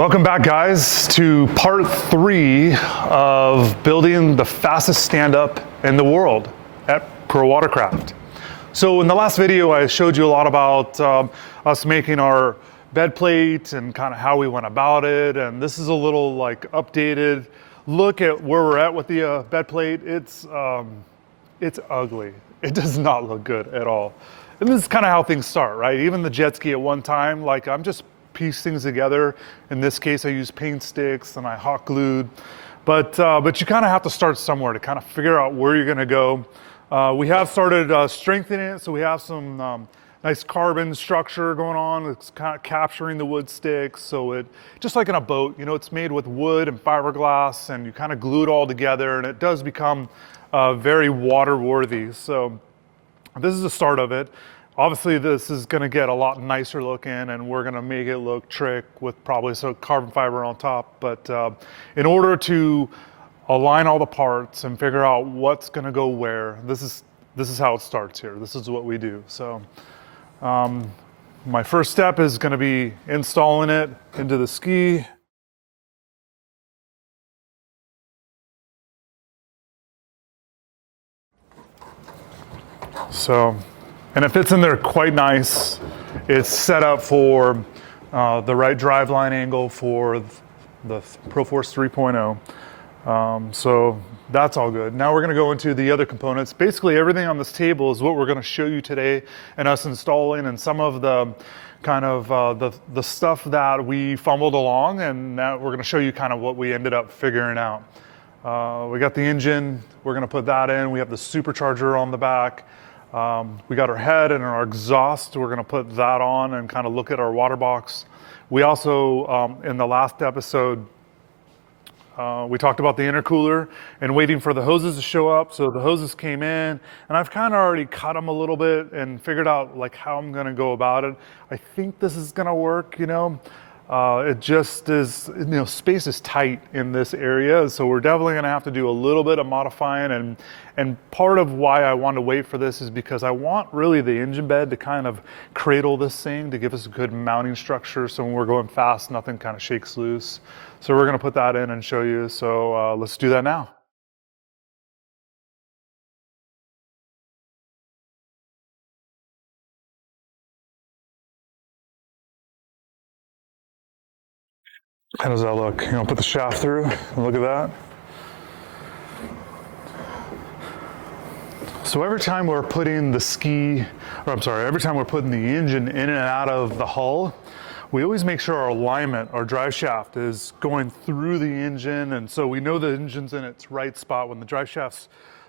Welcome back, guys, to part 3 of building the fastest stand-up in the world at Pro Watercraft. So in the last video, I showed you a lot about us making our bed plate and kind of how we went about it. And this is a little like updated look at where we're at with the bed plate. It's ugly. It does not look good at all. And this is kind of how things start, right? Even the jet ski at one time, like I'm just piece things together. In this case, I use paint sticks and I hot glued. But you kind of have to start somewhere to kind of figure out where you're going to go. We have started strengthening it, so we have some nice carbon structure going on. It's kind of capturing the wood sticks, so it just like in a boat, you know, it's made with wood and fiberglass, and you kind of glue it all together, and it does become very water-worthy. So this is the start of it. Obviously, this is going to get a lot nicer looking, and we're going to make it look trick with probably some carbon fiber on top. But in order to align all the parts and figure out what's going to go where, this is how it starts here. This is what we do. So my first step is going to be installing it into the ski. And it fits in there quite nice. It's set up for the right driveline angle for the ProForce 3.0. So that's all good. Now we're gonna go into the other components. Basically everything on this table is what we're gonna show you today and us installing, and some of the kind of the stuff that we fumbled along, and now we're gonna show you kind of what we ended up figuring out. We got the engine, we're gonna put that in. We have the supercharger on the back. We got our head and our exhaust. We're going to put that on and kind of look at our water box. We also, in the last episode, we talked about the intercooler and waiting for the hoses to show up. So the hoses came in, and I've kind of already cut them a little bit and figured out like how I'm going to go about it. I think this is going to work, you know. It just is, you know, space is tight in this area, so we're definitely going to have to do a little bit of modifying, and part of why I want to wait for this is because I want really the engine bed to kind of cradle this thing to give us a good mounting structure, so when we're going fast, nothing kind of shakes loose. So we're going to put that in and show you, so let's do that now. How does that look? You know, put the shaft through, and look at that. So every time we're putting every time we're putting the engine in and out of the hull, we always make sure our alignment, our drive shaft is going through the engine, and so we know the engine's in its right spot. When the drive shaft's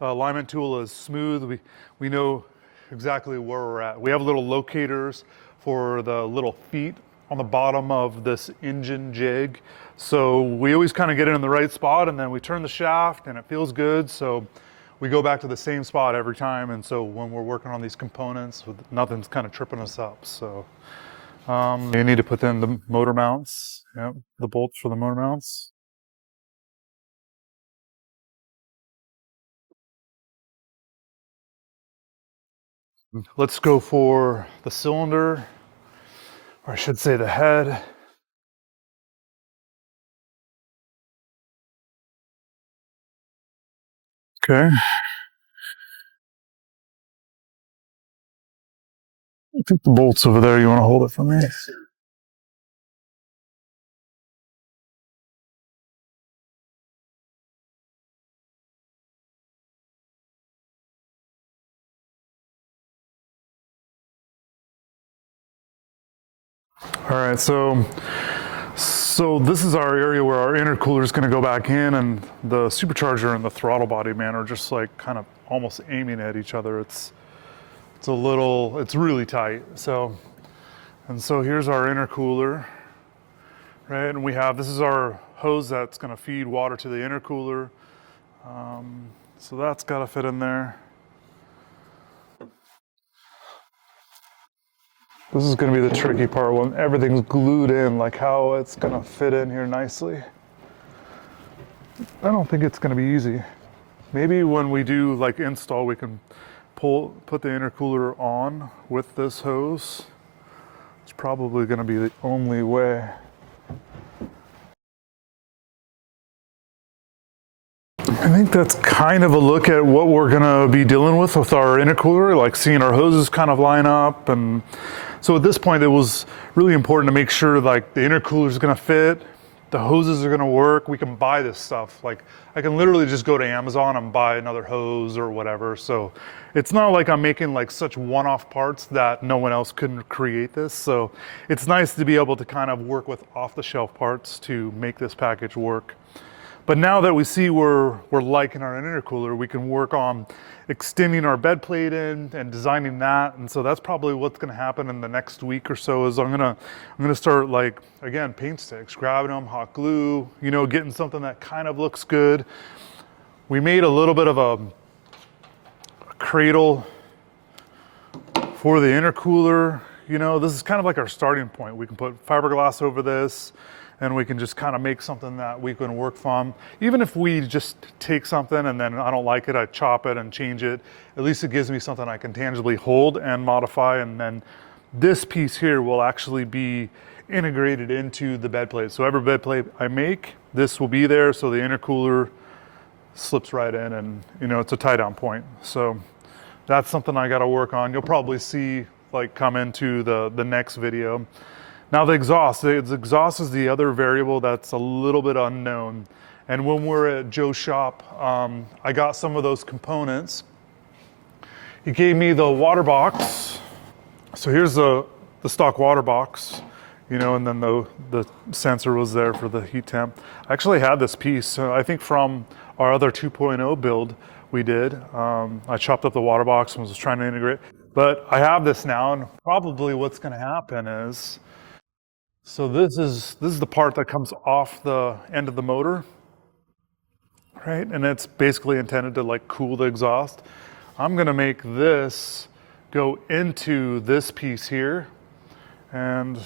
alignment tool is smooth, we know exactly where we're at. We have little locators for the little feet on the bottom of this engine jig. So we always kind of get it in the right spot, and then we turn the shaft and it feels good. So we go back to the same spot every time. And so when we're working on these components, nothing's kind of tripping us up. So you need to put in the motor mounts, the bolts for the motor mounts. Let's go for the cylinder, or I should say the head. Okay. I think the bolt's over there. You want to hold it for me? All right, so this is our area where our intercooler is going to go back in, and the supercharger and the throttle body, man, are just like kind of almost aiming at each other. It's really tight. So here's our intercooler, right? And this is our hose that's going to feed water to the intercooler. So that's got to fit in there. This is going to be the tricky part when everything's glued in, like how it's going to fit in here nicely. I don't think it's going to be easy. Maybe when we do like install, we can put the intercooler on with this hose. It's probably going to be the only way. I think that's kind of a look at what we're gonna be dealing with our intercooler, like seeing our hoses kind of line up. And so at this point, it was really important to make sure like the intercooler is gonna fit, the hoses are gonna work. We can buy this stuff. Like I can literally just go to Amazon and buy another hose or whatever. So it's not like I'm making like such one-off parts that no one else couldn't create this. So it's nice to be able to kind of work with off-the-shelf parts to make this package work. But now that we see we're liking our intercooler, we can work on extending our bed plate in and designing that. And so that's probably what's gonna happen in the next week or so is I'm gonna start like, again, paint sticks, grabbing them, hot glue, you know, getting something that kind of looks good. We made a little bit of a cradle for the intercooler. You know, this is kind of like our starting point. We can put fiberglass over this, and we can just kind of make something that we can work from. Even if we just take something and then I don't like it, I chop it and change it, at least it gives me something I can tangibly hold and modify. And then this piece here will actually be integrated into the bed plate. So every bed plate I make, this will be there, so the intercooler slips right in, and you know, it's a tie down point. So that's something I gotta work on. You'll probably see like come into the next video. Now the exhaust is the other variable that's a little bit unknown. And when we're at Joe's shop, I got some of those components. He gave me the water box. So here's the stock water box, you know, and then the sensor was there for the heat temp. I actually had this piece, I think from our other 2.0 build we did. I chopped up the water box and was trying to integrate. But I have this now, and probably what's gonna happen is, so this is the part that comes off the end of the motor, right? And it's basically intended to like cool the exhaust. I'm gonna make this go into this piece here, and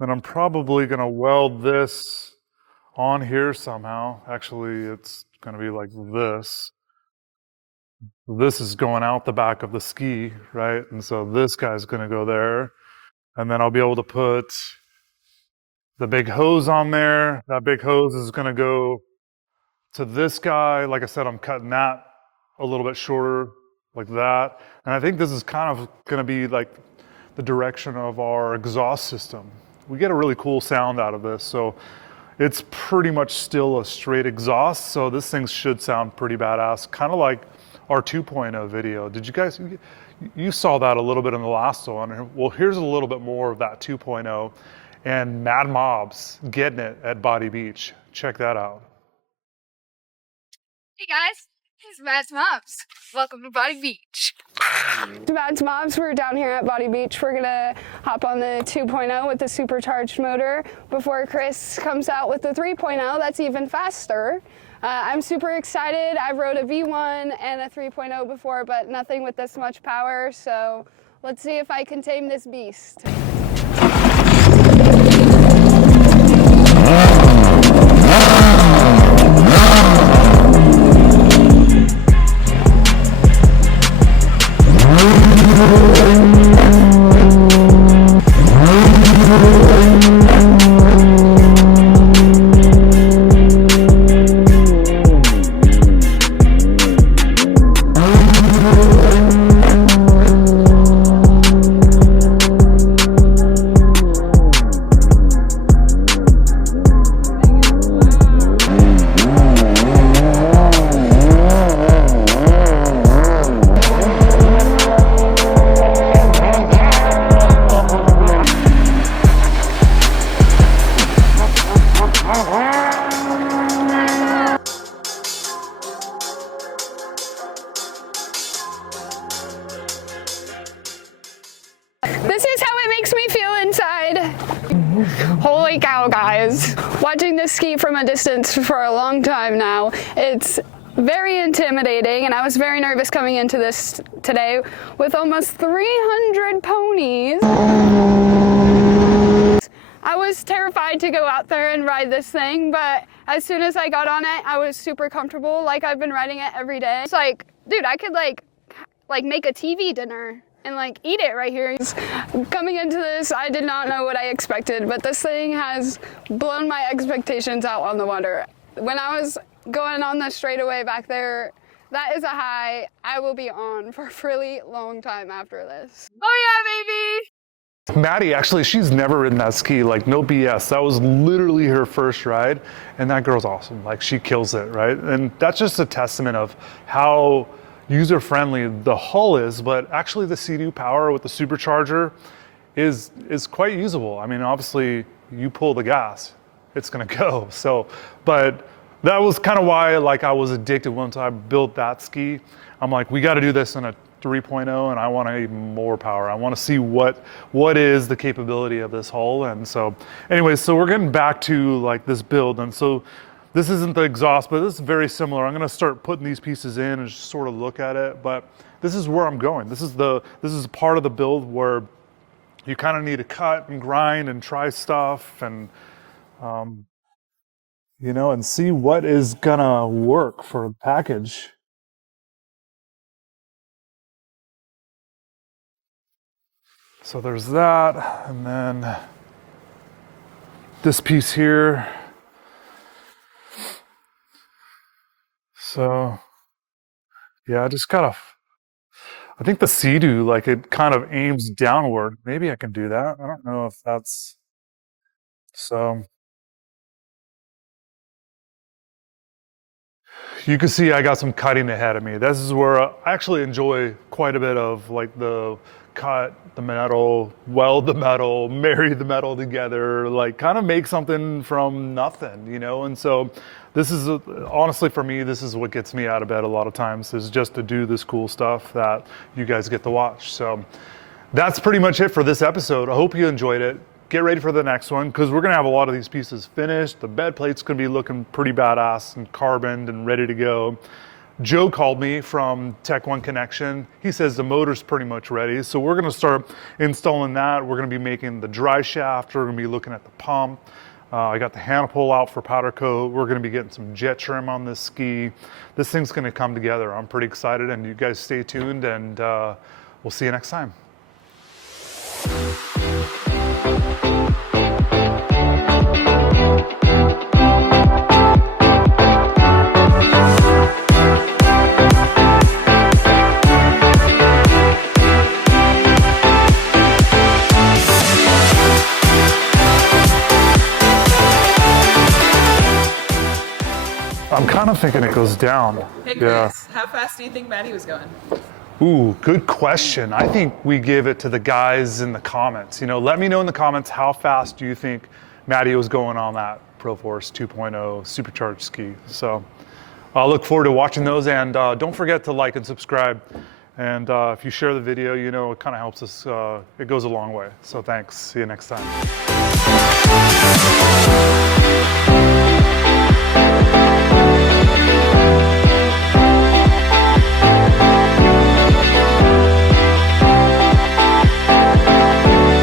then I'm probably gonna weld this on here somehow. Actually, it's gonna be like this. This is going out the back of the ski, right? And so this guy's gonna go there, and then I'll be able to put the big hose on there. That big hose is gonna go to this guy. Like I said, I'm cutting that a little bit shorter like that. And I think this is kind of gonna be like the direction of our exhaust system. We get a really cool sound out of this. So it's pretty much still a straight exhaust. So this thing should sound pretty badass. Kind of like our 2.0 video. Did you guys, you saw that a little bit in the last one. Well, here's a little bit more of that 2.0. And Mad Mob's getting it at Body Beach. Check that out. Hey guys, it's Mad Mobs. Welcome to Body Beach. Mad Mobs, we're down here at Body Beach. We're gonna hop on the 2.0 with the supercharged motor before Chris comes out with the 3.0 that's even faster. I'm super excited. I've rode a V1 and a 3.0 before, but nothing with this much power. So let's see if I can tame this beast. This is how it makes me feel inside. Holy cow, guys. Watching this ski from a distance for a long time now, it's very intimidating, and I was very nervous coming into this today with almost 300 ponies. I was terrified to go out there and ride this thing, but as soon as I got on it, I was super comfortable, like I've been riding it every day. It's like, dude, I could like make a TV dinner and like eat it right here. Coming into this, I did not know what I expected, but this thing has blown my expectations out on the water. When I was going on the straightaway back there, that is a high I will be on for a really long time after this. Oh yeah, baby! Maddie, actually, she's never ridden that ski, like no BS. That was literally her first ride, and that girl's awesome. Like, she kills it, right? And that's just a testament of how user-friendly the hull is, but actually the Sea-Doo power with the supercharger is quite usable. I mean, obviously, you pull the gas, it's gonna go. So, but that was kind of why, like, I was addicted once I built that ski. I'm like, we got to do this in a 3.0, and I want even more power. I want to see what is the capability of this hull. And so, anyways, so we're getting back to like this build, and so this isn't the exhaust, but this is very similar. I'm gonna start putting these pieces in and just sort of look at it, but this is where I'm going. This is part of the build where you kind of need to cut and grind and try stuff and you know, and see what is gonna work for the package. So there's that, and then this piece here. So yeah, I just gotta, I think the Sea-Doo, like, it kind of aims downward. Maybe I can do that. I don't know if that's, so you can see I got some cutting ahead of me. This is where I actually enjoy quite a bit of like the cut the metal, weld the metal, marry the metal together, like kind of make something from nothing, you know? And so this is, honestly for me, this is what gets me out of bed a lot of times, is just to do this cool stuff that you guys get to watch. So that's pretty much it for this episode. I hope you enjoyed it. Get ready for the next one, because we're gonna have a lot of these pieces finished. The bed plate's gonna be looking pretty badass and carboned and ready to go. Joe called me from Tech One Connection. He says the motor's pretty much ready. So we're gonna start installing that. We're gonna be making the dry shaft. We're gonna be looking at the pump. I got the handle pull out for powder coat. We're gonna be getting some jet trim on this ski. This thing's gonna come together. I'm pretty excited, and you guys stay tuned, and we'll see you next time. I'm kind of thinking it goes down. Hey Chris, how fast do you think Maddie was going? Ooh, good question. I think we give it to the guys in the comments. You know, let me know in the comments, how fast do you think Maddie was going on that ProForce 2.0 supercharged ski? So I'll look forward to watching those, and don't forget to like and subscribe. And if you share the video, you know, it kind of helps us, it goes a long way. So thanks, see you next time.